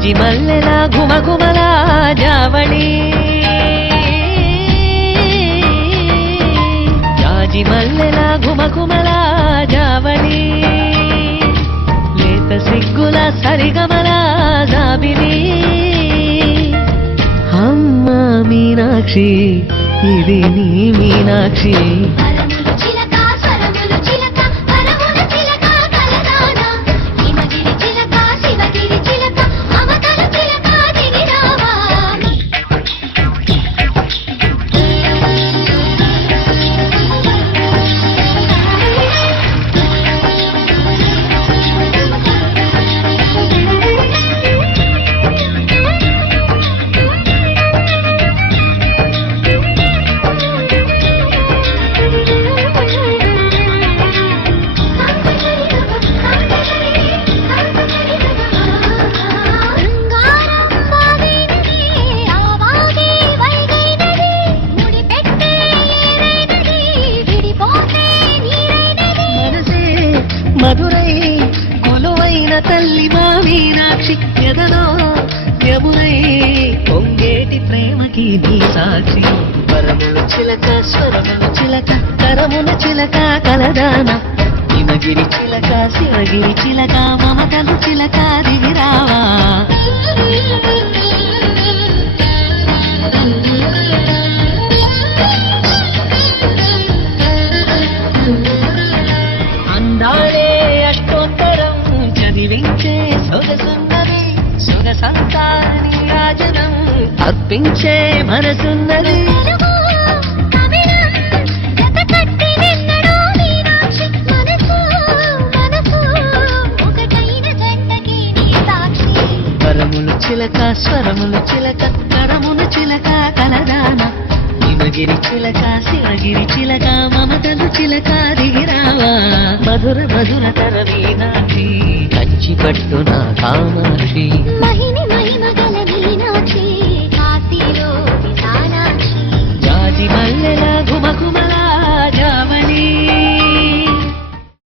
జాజి మల్లెల ఘుమఘుమల జావళి జాజి మల్లెల ఘుమఘుమల జావళి లేత సిగ్గుల సరిగమల జాబిలి అమ్మ మీనాక్షి ఇది నీ మీనాక్షి మధురై కొలువైన తల్లి మా మీనాక్షి ఎదలో యమునై పొంగేటి ప్రేమకి నీ సాక్షి వరములు చిలక స్వరములు చిలక కరమున చిలక కలదాన హిమగిరి చిలక శివగిరి చిలక మమతలు చిలక దిగిరావా అందాడే అష్టోత్తరం చదివించే సొగసున్నది సుగసంతాని రాజనం అర్పించే మనసున్నది వరములు చిలక స్వరములు చిలక కరములు చిలక కలదాన హిమగిరి చిలక శివగిరి చిలక మమతలు చిలక దిగిరావా మధుర మధుర తర మీనాక్షి కంచి పట్టున కామాక్షి